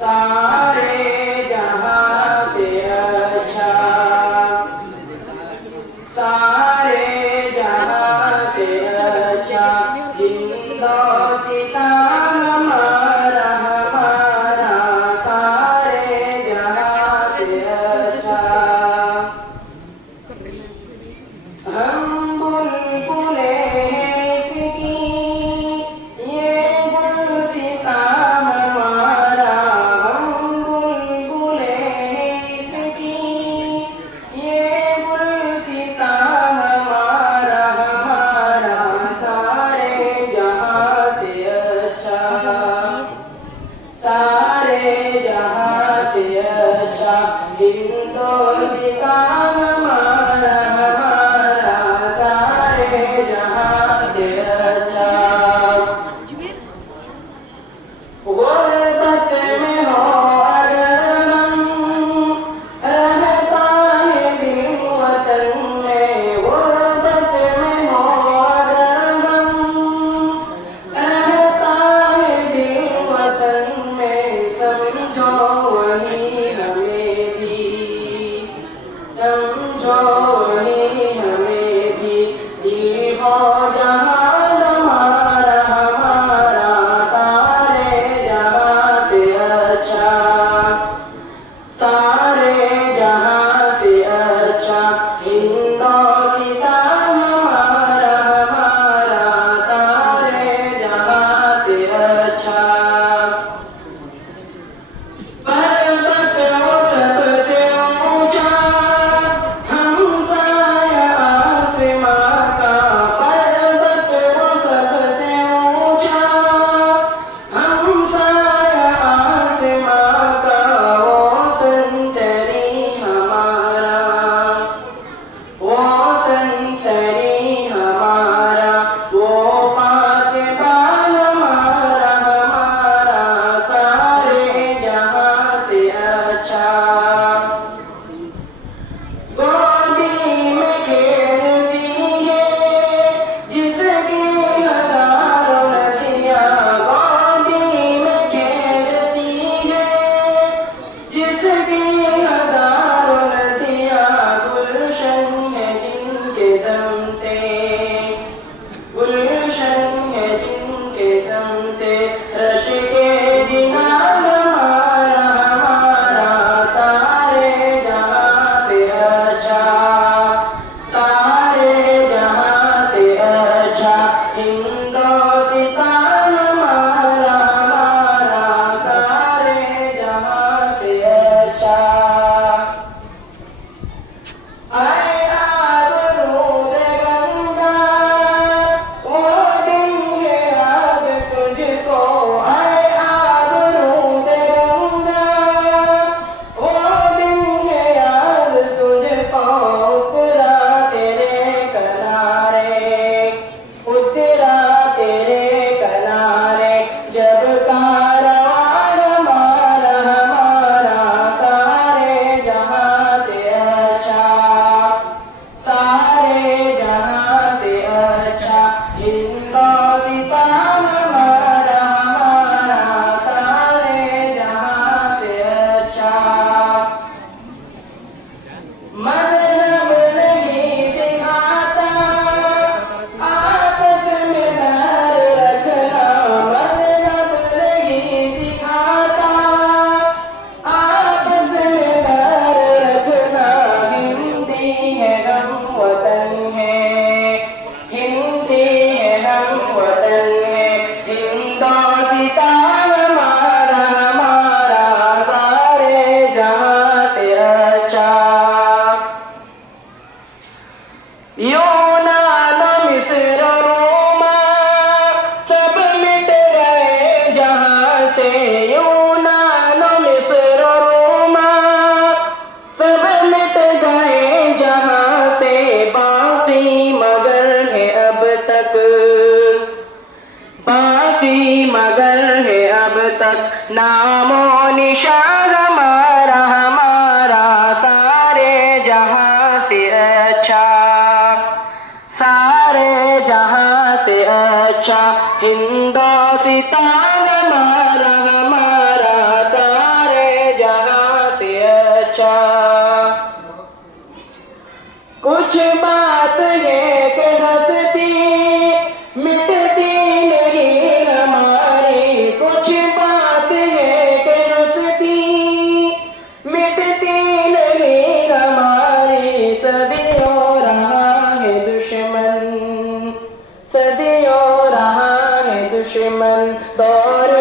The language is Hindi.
सारे जहां से अच्छा, सारे जहां से अच्छा हिंदोस्तान हमारा हमारा, सारे जहां से अच्छा। हम बुलबुले इसकी ये गुलसिता हमारा, हम बुलबुले इसकी ये गुलसिता हमारा हमारा, सारे जहां से अच्छा, सारे जहां से अच्छा हिंदोस्तान हमारा हमारा, सारे जहां से अच्छा। गुर्बत में हो अगर हम, रहता है दिल वतन में, गुर्बत में हो अगर हम, रहता है दिल वतन में, समझो वही हमें भी, समझो वही हमें भी, दिल हो जहां हमारा हमारा, सारे जहां से अच्छा, सारे जहां से अच्छा हिंदोस्तान हमारा हमारा, सारे जहां से अच्छा। पर्वत वो सबसे ऊंचा, हमसाया आसमां का, पर्वत वो सबसे ऊंचा, हमसाया आसमां का, वो संतरी हमारा, वो संतरी हमारा, वो पासबान हमारा हमारा, सारे जहां से अच्छा। गोदी में खेलती है जिसकी हजारों नदियां, गोदी में खेलती है जिसकी हजारों नदियां, गुलशन है जिनके दम से, गुलशन है जिनके दम से, रश के जिनान हमारा हमारा, सारे जहां से अच्छा, सारे जहां से अच्छा हिंदोस्तान हमारा हमारा, सारे जहां से अच्छा। आए आबरूद गंगा वो दिन है याद तुझको, आए आबरूद गंगा वो दिन है याद तुझको, उतरा तेरे किनारे, उतरा तेरे किनारे, जब कारवां हमारा हमारा, सारे जहां से अच्छा, सारे जहां से अच्छा हिंदोस्तान हमारा हमारा, सारे जहां से अच्छा। मजहब नहीं सिखाता आपस में बैर रखना, मजहब नहीं सिखाता आपस में बैर रखना, हिंदी है हम वतन है, हिंदी है हम वतन है, हिंदोस्तान हमारा हमारा, सारे जहां से अच्छा। यूनान मिस्र रोमा सब मिट गए जहां से, यूनान मिस्र रोमा सब मिट गए जहां से, बाकी मगर है अब तक, बाकी मगर है अब तक, नामो निशान हमारा हमारा, सारे जहां से अच्छा, सारे जहां से अच्छा हिंद दोस्ता हमारा हमारा सारे जहां से अच्छा। कुछ बात ये कि हंसती मिटती नहीं हमारी, कुछ बात ये कि हंसती मिटती नहीं हमारी। सदियों रहा है दुश्मन, सदियों रहा है दुश्मन, दौर